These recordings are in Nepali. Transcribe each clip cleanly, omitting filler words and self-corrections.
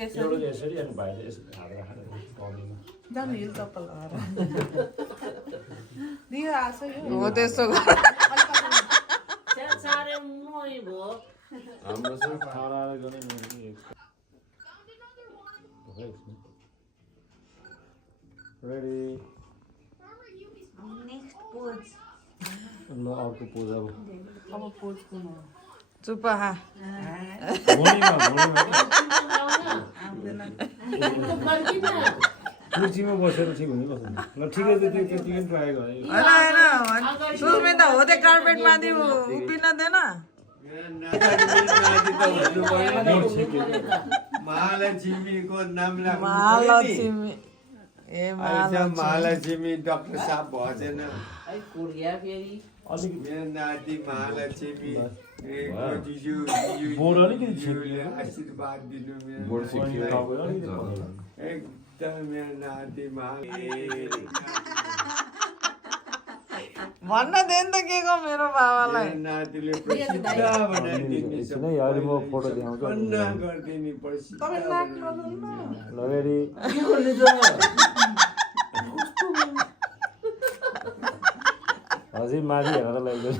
एउटा यसरी अनि भाइले यसरी हात राखेर पाउँदैन जानु यो चप्पल लगाएर दियो आछ यो हो त्यस्तो सारे मोही भयो हाम्रो चाहिँ खाना गर्ने रेडी नेक्स्ट पोज ल अर्को पोज अब पोज कुन हो चुप हा कुर्सीमा बसेर ठिक हुने कसो ल ठिकै छ त्यो त्यतिकै ट्राई गरे होइन सुस्मिता हो त्यो कार्पेट माथि उभिन दिएन महालक्ष्मीको नाम महालक्ष्मी ए महालक्ष्मी डाक्टर साहब भएन कुर्या फेरि मेरो नाति महालक्ष्मी बोर्ड अलिकति छिप्यो आशीर्वाद दिनु बोर्ड छिप्यो एकदम मेरो नाति भन्न दे नि त के को मेरो बाबालाई नातिले प्रसिद्ध बनाइदिनु यार म फोटो देखाउँछु गरिदिनु प्रसिद्ध तपाईँ नाक नजाउनु न ल रेडी हजुर माथि हेरेर लैजाऊ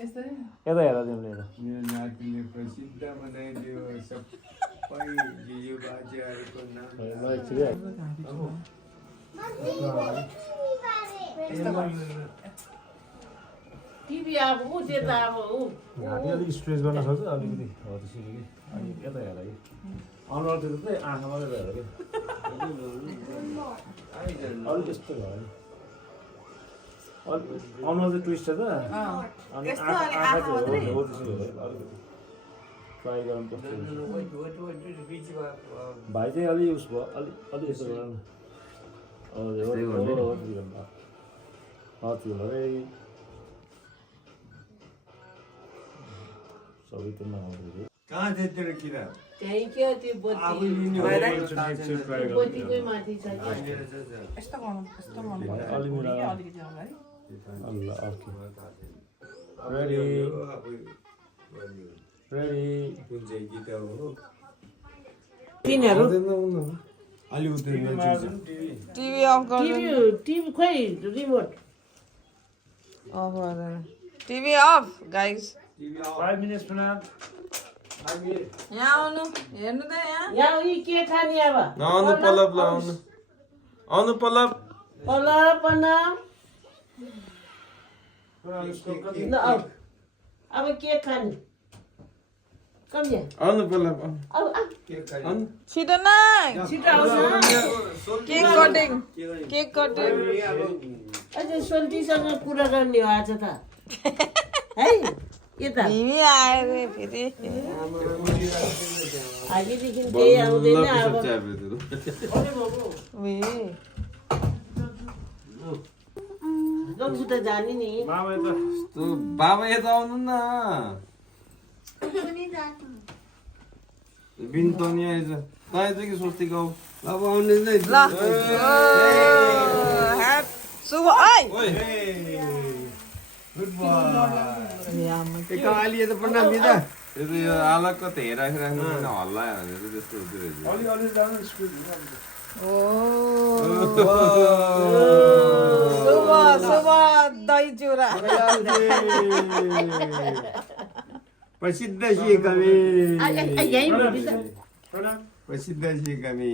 यसरी यता हेर तिमीले मेरो नातिले प्रसिद्ध बनाइदियो सबै जिजु बाजेहरूको नाम ल एकचोटि टिभी अब ऊ त्यता अब ऊ घाँटी अलिक स्ट्रेच गर्न सक्छ अलिकति हो त्यसरी कि अलिक यता हेर कि अनुहार त्यो चाहिँ आँखा मात्रै हेर कि अलिक यस्तो भयो अनुहार चाहिँ ट्विस्ट छ त अनि आँखा चाहिँ हो त्यसरी हो अलिकति ट्राई गरौँ कस्तो भाइ चाहिँ अलि उस भयो अलि यस्तो गर न हजुर है सबै त नआउँदै कहाँ थियो तेरो किरा त्यही के हो त्यो बत्ती बत्तीकै माथि छ यस्तो गर्नु अलि मिलाएर अलिकति होला है अल्ल ओके रेडी रेडी कुन चाहिँ गीत हो तिनीहरू अलि उतै टिभी अफ गर्नु टिभी खोइ रिमोट अफ गर्दैन TV of guys 5 minutes from now यहाँ आउनु हेर्नु त यहाँ यहाँ यी के खाने अब आउनु पलप लाउनु आउनु पलप पल्ल ल आऊ अब के खाने कम यहाँ आउनु पलप अब छिटो न छिटो आउँछ केक कटिङ अझै सोल्टीसँग कुरा गर्ने हो आज त है यता बिमी आयो रे फेरि अघिदेखि केही आउँदैन अब गम्सु त जाने नि मामा त बाबा यता आउनु न बिन्तनी आएछ तँ चाहिँ के सोच्दै गाउँ अब आउने नै ल ह्याप शुभ ओइ गुड बॉय एक अलि त पन्ना बिदा यो त यो अलगको त हेराखिराख्नु पनि हल्लायो भने त त्यस्तो हुँदो रहेछ अलि अलि जानु स्पिड ओ शुभ दही चिउरा प्रसिद्ध सिकामी यहीँ प्रसिद्ध सिकामी